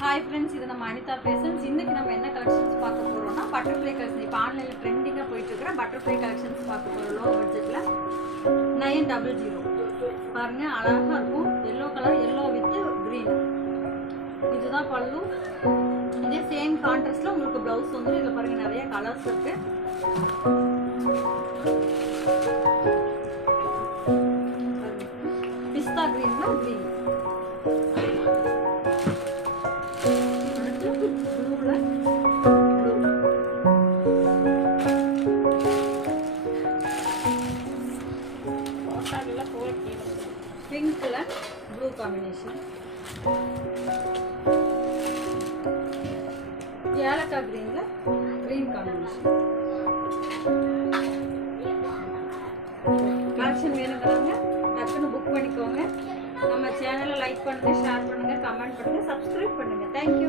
Hi friends, இது நம்ம அனிதா பேசன்ஸ். இன்றைக்கி நம்ம என்ன கலெக்ஷன்ஸ் பார்க்க போகிறோம்னா பட்டர்ஃப்ளை கலெக்ஷன். இப்போ ஆன்லைனில் ட்ரெண்டிங்காக போயிட்டுருக்கிற பட்டர்ஃப்ளை கலெக்ஷன்ஸ் பார்க்க போகிறோம். லோ பட்ஜெட்டில் 900 பாருங்கள், அழகாக இருக்கும். Yellow colour, yellow with green. இதுதான் பல்லு. இதே சேம் கான்ட்ராஸ்ட்டில் உங்களுக்கு ப்ளவுஸ் வந்துடும். இதில் பாருங்கள், நிறைய கலர்ஸ் இருக்குது. பிஸ்தா க்ரீனில் க்ரீன், பிங்க்ல ப்ளூ காம்பினேஷன், ஏலக்காய் கிரீன்ல கிரீன் காம்பினேஷன். கலெக்ஷன் வேணுங்கிறவங்க டக்குன்னு புக் பண்ணிக்கோங்க. நம்ம சேனலை லைக் பண்ணுங்க, ஷேர் பண்ணுங்க, கமெண்ட் பண்ணுங்க, சப்ஸ்கிரைப் பண்ணுங்க. தேங்க்யூ.